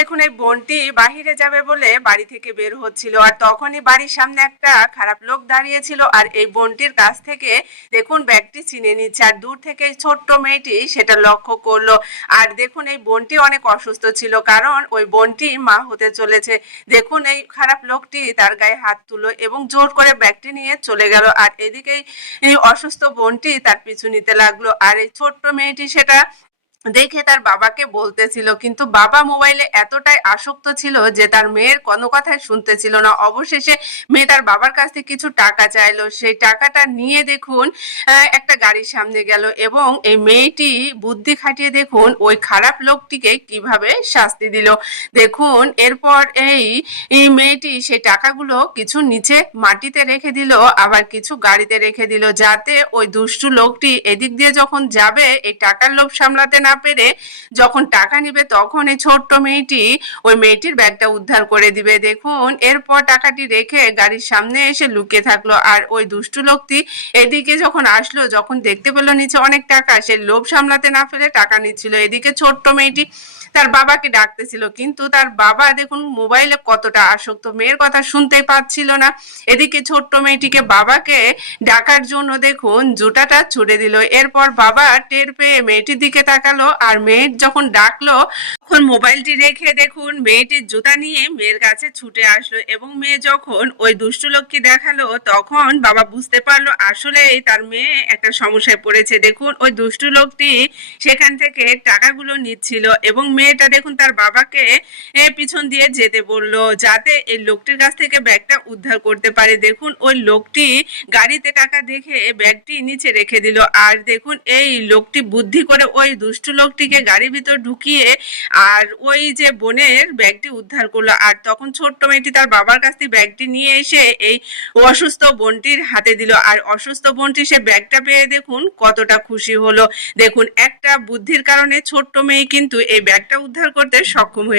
দেখুন এই বোনটি বাহিরে যাবে বলে বাড়ি থেকে বের হচ্ছিল, আর তখনই বাড়ির সামনে একটা খারাপ লোক দাঁড়িয়েছিল আর এই বোনটির কাছ থেকে দেখুন ব্যাগটি ছিনিয়ে নিচ্ছে। আর দূর থেকে এই ছোট্ট মেয়েটি সেটা লক্ষ্য করলো। আর দেখুন এই বোনটি অনেক অসুস্থ ছিল, কারণ ওই বোনটি মা হতে চলেছে। দেখুন এই খারাপ লোকটি তার গায়ে হাত তুললো এবং জোর করে ব্যাগটি নিয়ে চলে গেল। আর এদিকেই এই অসুস্থ বোনটি তার পিছু নিতে লাগলো। আর এই ছোট্ট মেয়েটি সেটা দেখে তার বাবাকে বলতেছিল, কিন্তু বাবা মোবাইলে এতটাই আসক্ত ছিল যে তার মেয়ের কোনো কথাই শুনতেছিল না। অবশেষে মেয়ে তার বাবার কাছ থেকে কিছু টাকা চাইলো, সেই টাকাটা নিয়ে দেখুন একটা গাড়ির সামনে গেল এবং এই মেয়েটি বুদ্ধি খাটিয়ে দেখুন ওই খারাপ লোকটিকে কিভাবে শাস্তি দিল। দেখুন এরপর এই মেয়েটি সেই টাকাগুলো কিছু নিচে মাটিতে রেখে দিল, আবার কিছু গাড়িতে রেখে দিল, যাতে ওই দুষ্টু লোকটি এদিক দিয়ে যখন যাবে এই টাকার লোভ সামলাতে না পেরে যখন টাকা নিবে তখন এই ছোট্ট মেয়েটি ওই মেয়েটির ব্যাগটা উদ্ধার করে দিবে। দেখুন এরপর টাকাটি রেখে গাড়ির সামনে এসে লুকিয়ে থাকলো। আর ওই দুষ্টু লোকটি এদিকে যখন আসলো, যখন দেখতে পেলো নিচে অনেক টাকা, সে লোভ সামলাতে না পেরে টাকা নিচ্ছিল। এদিকে ছোট্ট মেয়েটি তার বাবাকে ডাকতেছিল, কিন্তু তার বাবা দেখুন মোবাইলে কতটা আসক্ত, মেয়ের কথা শুনতেই পাচ্ছিল না। এদিকে ছোট্ট মেয়েটিকে বাবাকে ডাকার জন্য দেখুন জুতাটা ছুড়ে দিল। এরপর বাবা টের পেয়ে মেয়েটির দিকে তাকালো, আর মেয়ের যখন ডাকলো তখন মোবাইলটি রেখে দেখুন মেয়েটির জুতা নিয়ে মেয়ের কাছে ছুটে আসলো। এবং মেয়ে যখন ওই দুষ্টু লোককে দেখালো তখন বাবা বুঝতে পারলো আসলেই তার মেয়ে একটা সমস্যায় পড়েছে। দেখুন ওই দুষ্টু লোকটি সেখান থেকে টাকাগুলো নিচ্ছিল এবং মেয়েটা দেখুন তার বাবাকে পিছন দিয়ে যেতে বললো, যাতে এই লোকটির কাছ থেকে ব্যাগটা উদ্ধার করতে পারে। দেখুন ওই লোকটি গাড়িতে টাকা দেখে ব্যাগটি নিচে রেখে দিল। আর দেখুন এই লোকটি বুদ্ধি করে ওই দুষ্টু লোকটিকে গাড়ির ভিতর ঢুকিয়ে আর ওই যে বোনের ব্যাগটি উদ্ধার করলো। আর তখন ছোট্ট মেয়েটি তার বাবার কাছ থেকে ব্যাগটি নিয়ে এসে এই অসুস্থ বোনটির হাতে দিল। আর অসুস্থ বোনটি সে ব্যাগটা পেয়ে দেখুন কতটা খুশি হলো। দেখুন একটা বুদ্ধির কারণে ছোট্ট মেয়ে কিন্তু এই ব্যাগটা উদ্ধার করতে সক্ষম হয়েছে।